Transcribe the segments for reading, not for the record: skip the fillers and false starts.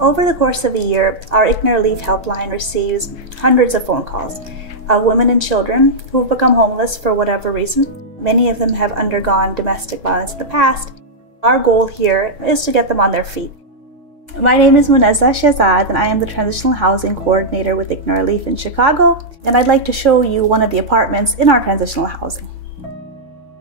Over the course of a year, our ICNA Relief helpline receives hundreds of phone calls of women and children who have become homeless for whatever reason. Many of them have undergone domestic violence in the past. Our goal here is to get them on their feet. My name is Munazza Shahzad, and I am the Transitional Housing Coordinator with ICNA Relief in Chicago, and I'd like to show you one of the apartments in our transitional housing.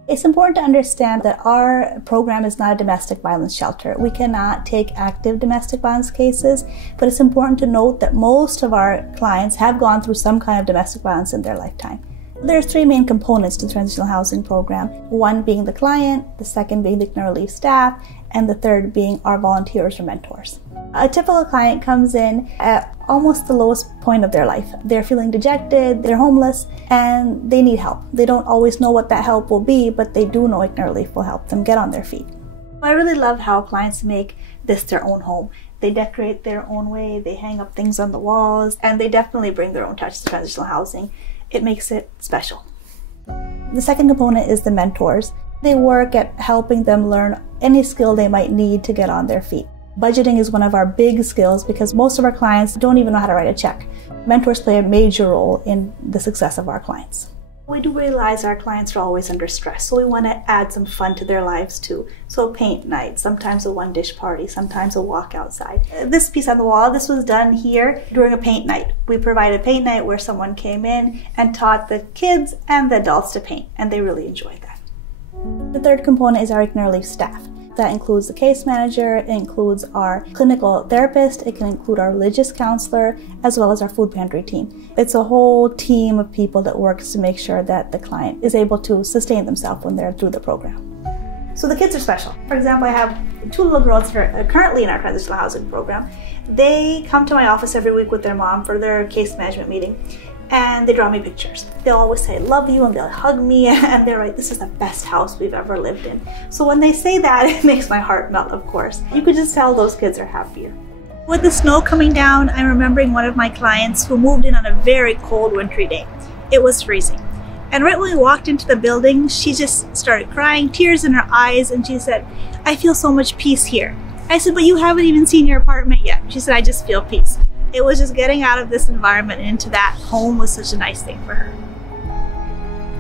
It's important to understand that our program is not a domestic violence shelter. We cannot take active domestic violence cases, but it's important to note that most of our clients have gone through some kind of domestic violence in their lifetime. There are three main components to the Transitional Housing Program, one being the client, the second being the ICNA Relief staff, and the third being our volunteers or mentors. A typical client comes in at almost the lowest point of their life. They're feeling dejected, they're homeless, and they need help. They don't always know what that help will be, but they do know ICNA Relief will help them get on their feet. I really love how clients make this their own home. They decorate their own way, they hang up things on the walls, and they definitely bring their own touch to transitional housing. It makes it special. The second component is the mentors. They work at helping them learn any skill they might need to get on their feet. Budgeting is one of our big skills because most of our clients don't even know how to write a check. Mentors play a major role in the success of our clients. We do realize our clients are always under stress, so we want to add some fun to their lives too. So paint night, sometimes a one-dish party, sometimes a walk outside. This piece on the wall, this was done here during a paint night. We provided a paint night where someone came in and taught the kids and the adults to paint, and they really enjoyed that. The third component is our ICNA Relief staff. That includes the case manager, it includes our clinical therapist, it can include our religious counselor, as well as our food pantry team. It's a whole team of people that works to make sure that the client is able to sustain themselves when they're through the program. So the kids are special. For example, I have two little girls who are currently in our transitional housing program. They come to my office every week with their mom for their case management meeting, and they draw me pictures. They'll always say, "I love you," and they'll hug me, and they're like, "This is the best house we've ever lived in." So when they say that, it makes my heart melt, of course. You could just tell those kids are happier. With the snow coming down, I'm remembering one of my clients who moved in on a very cold wintry day. It was freezing. And right when we walked into the building, she just started crying, tears in her eyes, and she said, "I feel so much peace here." I said, "But you haven't even seen your apartment yet." She said, "I just feel peace." It was just getting out of this environment and into that home was such a nice thing for her.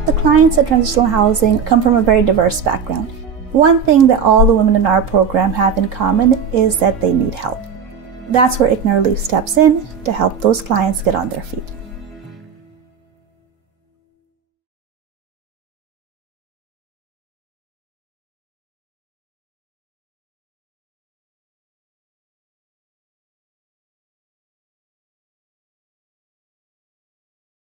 The clients at Transitional Housing come from a very diverse background. One thing that all the women in our program have in common is that they need help. That's where ICNA Relief steps in to help those clients get on their feet.